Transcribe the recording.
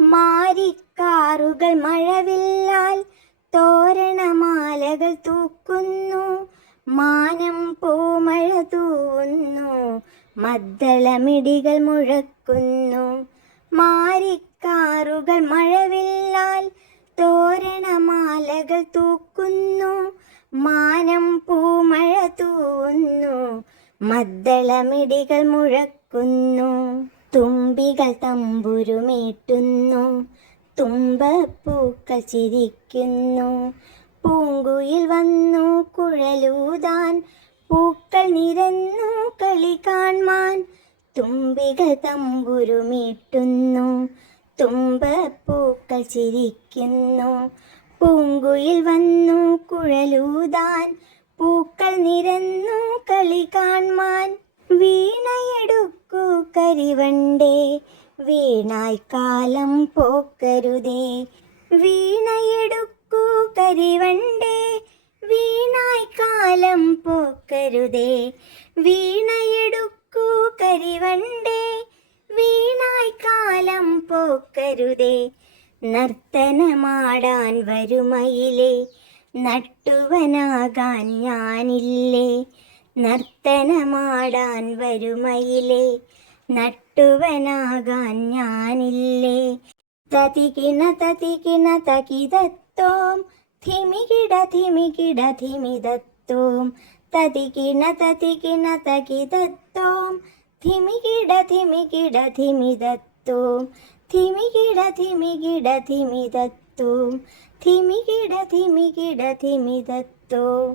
മാരിക്കാറുകൾ മഴവില്ലാൽ തോരണമാലകൾ തൂക്കുന്നു. മാനം പൂമഴ തൂവുന്നു. മദ്ദളമിടികൾ മുഴക്കുന്നു. മാരിക്കാറുകൾ മഴവില്ലാൽ തോരണമാലകൾ തൂക്കുന്നു. മാനം പൂമഴ തൂവുന്നു. മദ്ദളമിടികൾ മുഴക്കുന്നു. തുമ്പികൾ തമ്പുരുമേട്ടുന്നു തുമ്പപ്പൂക്കൾ ചിരിക്കുന്നു. പൂങ്കുയിൽ വന്നു കുഴലൂതാൻ. പൂക്കൾ നിരന്നു കളി കാൺമാൻ തുമ്പികൾ തമ്പുരുമീട്ടുന്നു തുമ്പപ്പൂക്കൾ ചിരിക്കുന്നു. പൂങ്കുയിൽ വന്നു കുഴലൂതാൻ. പൂക്കൾ നിരന്നു കളി കാൺമാൻ വീണയെടുക്കൂ കരിവണ്ടേ വീണായി കാലം പോക്കരുതേ. വീണയെടുക്കൂ കരിവണ്ടേ വീണായി കാലം പോക്കരുതേ. വീണയെടുക്കൂ കരിവണ്ടേ വീണായി കാലം പോക്കരുതേ. നർത്തനമാടാൻ വരുമയിലേ നട്ടുവനാകാൻ ഞാനില്ലേ. നർത്തനമാടാൻ വരുമയിലേ നട്ടുവനാകാൻ ഞാനില്ലേ? തതികിണ തതികിണ തകിതത്തോം ധിമികിട ധിമികിട ധിമിതത്തോം തതികിണ തതികിണ തകിതത്തോം ധിമികിട ധിമികിട ധിമിതത്തോം ധിമികിട ധിമികിട ധിമിതത്തോം ധിമികിട ധിമികിട ധിമിതത്തോം